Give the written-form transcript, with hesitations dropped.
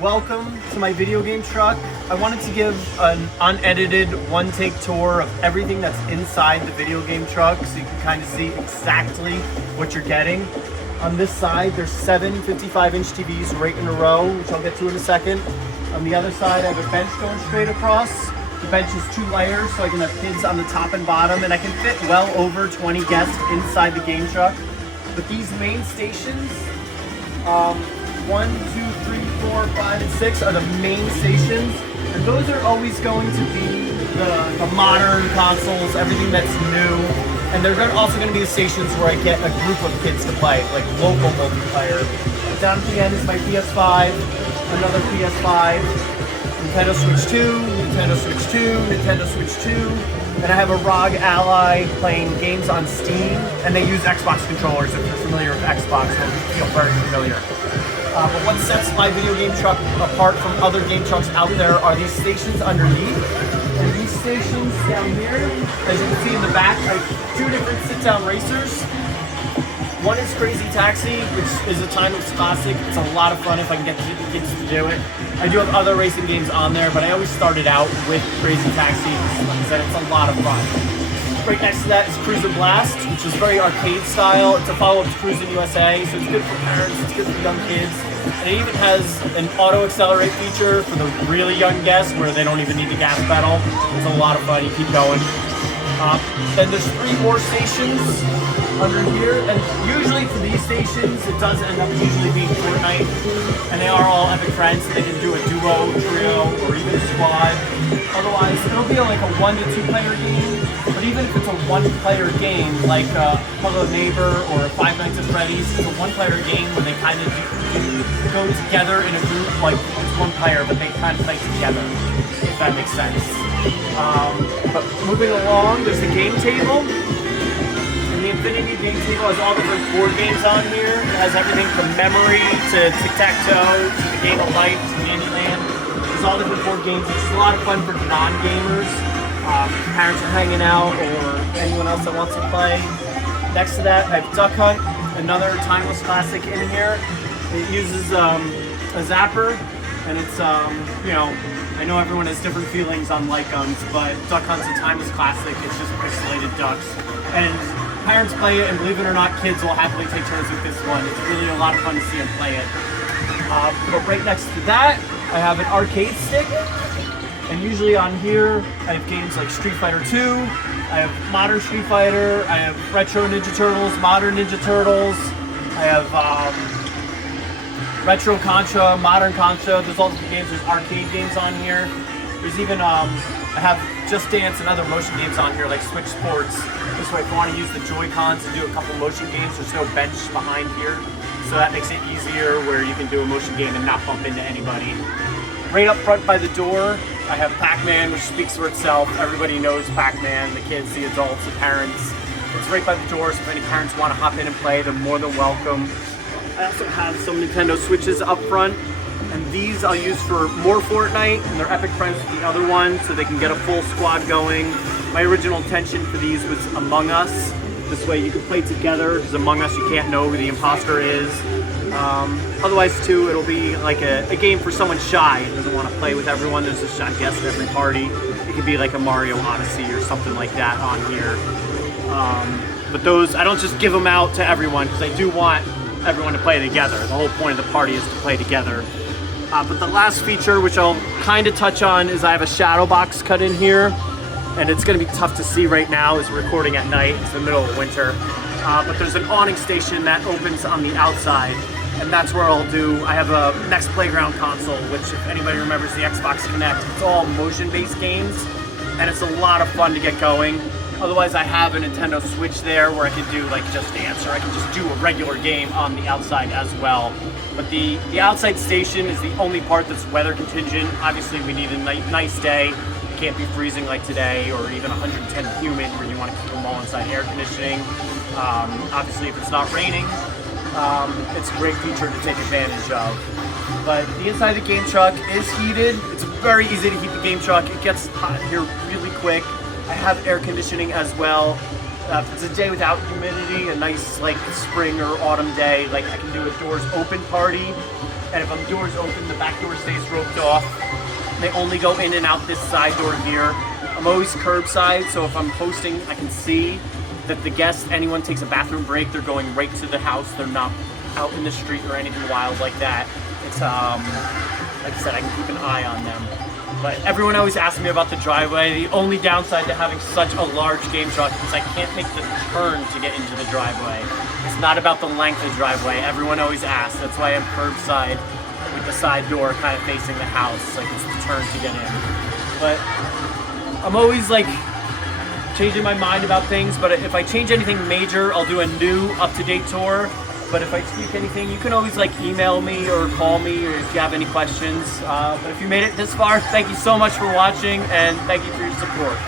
Welcome to my video game truck. I wanted to give an unedited one-take tour of everything that's inside the video game truck so you can kind of see exactly what you're getting. On this side, there's 7 55-inch TVs right in a row, which I'll get to in a second. On the other side, I have a bench going straight across. The bench is 2 layers, so I can have kids on the top and bottom, and I can fit well over 20 guests inside the game truck. But these main stations, 1, 2, 3, 4, 5, and 6 are the main stations, and those are always going to be the modern consoles, everything that's new. And they're also going to be the stations where I get a group of kids to play, like local multiplayer. Down at the end is my PS5, another PS5, Nintendo Switch 2, Nintendo Switch 2, Nintendo Switch 2, and I have a ROG Ally playing games on Steam, and they use Xbox controllers. If you're familiar with Xbox, you'll feel very familiar. But what sets my video game truck apart from other game trucks out there are these stations underneath. And these stations down here, as you can see in the back, I have 2 different sit-down racers. One is Crazy Taxi, which is a timeless classic. It's a lot of fun if I can get the kids to do it. I do have other racing games on there, but I always started out with Crazy Taxi. Like I said, it's a lot of fun. Right next to that is Cruisin' Blast, which is very arcade style. It's a follow-up to Cruisin' USA, so it's good for parents, it's good for young kids. And it even has an auto-accelerate feature for the really young guests where they don't even need the gas pedal. It's a lot of fun, you keep going. Then there's 3 more stations under here, and usually for these stations, it does end up usually being Fortnite, and they are all epic friends, so they can do a duo, trio, or even a squad. Otherwise, it'll be like a 1 to 2 player game, but even if it's a 1-player game, like Hello Neighbor or Five Nights at Freddy's, it's a 1-player game where they kind of go together in a group, like it's 1 player, but they kind of play together, if that makes sense. But moving along, there's the game table. And the Infinity game table has all different board games on here. It has everything from Memory to Tic-Tac-Toe to the Game of Life to Candyland. There's all different board games, which is a lot of fun for non-gamers. Parents are hanging out or anyone else that wants to play. Next to that, I have Duck Hunt, another timeless classic in here. It uses a zapper, and it's, you know, I know everyone has different feelings on light guns, but Duck Hunt's a timeless classic. It's just pixelated ducks. And parents play it, and believe it or not, kids will happily take turns with this one. It's really a lot of fun to see them play it. But right next to that, I have an arcade stick. And usually on here, I have games like Street Fighter 2, I have modern Street Fighter, I have retro Ninja Turtles, modern Ninja Turtles, I have retro Contra, modern Contra. There's all different games. There's arcade games on here. There's even, I have Just Dance and other motion games on here like Switch Sports. This way, if you want to use the Joy-Cons to do a couple motion games, there's no bench behind here. So that makes it easier where you can do a motion game and not bump into anybody. Right up front by the door, I have Pac-Man, which speaks for itself. Everybody knows Pac-Man, the kids, the adults, the parents. It's right by the door, so if any parents want to hop in and play, they're more than welcome. I also have some Nintendo Switches up front, and these I'll use for more Fortnite, and they're epic friends with the other one, so they can get a full squad going. My original intention for these was Among Us. This way you can play together, because Among Us you can't know who the imposter is. Otherwise too, it'll be like a game for someone shy who doesn't want to play with everyone. There's a shy guest at every party. It could be like a Mario Odyssey or something like that on here. But those, I don't just give them out to everyone, because I do want everyone to play together. The whole point of the party is to play together. But the last feature, which I'll kind of touch on, is I have a shadow box cut in here. And it's going to be tough to see right now as we're recording at night. It's the middle of winter. But there's an awning station that opens on the outside. And that's where I'll do, I have a Next Playground console, which if anybody remembers the Xbox Kinect, it's all motion-based games. And it's a lot of fun to get going. Otherwise, I have a Nintendo Switch there where I can do like Just Dance, or I can just do a regular game on the outside as well. But the outside station is the only part that's weather contingent. Obviously, we need a nice day. It can't be freezing like today, or even 110 humid where you want to keep them all inside air conditioning. Obviously, if it's not raining, it's a great feature to take advantage of. But the inside of the game truck is heated. It's very easy to heat the game truck. It gets hot here really quick. I have air conditioning as well. If it's a day without humidity, a nice like spring or autumn day, like I can do a doors open party. And if doors open, the back door stays roped off. They only go in and out this side door here. I'm always curbside, so if I'm posting, I can see that the guest, anyone takes a bathroom break, they're going right to the house. They're not out in the street or anything wild like that. It's like I said, I can keep an eye on them. But everyone always asks me about the driveway. The only downside to having such a large game truck is I can't make the turn to get into the driveway. It's not about the length of the driveway. Everyone always asks. That's why I'm curbside with the side door kind of facing the house. Like it's the turn to get in. But I'm always like changing my mind about things. But if I change anything major, I'll do a new up-to-date tour. But if I tweak anything, you can always like email me or call me or if you have any questions. But if you made it this far, thank you so much for watching and thank you for your support.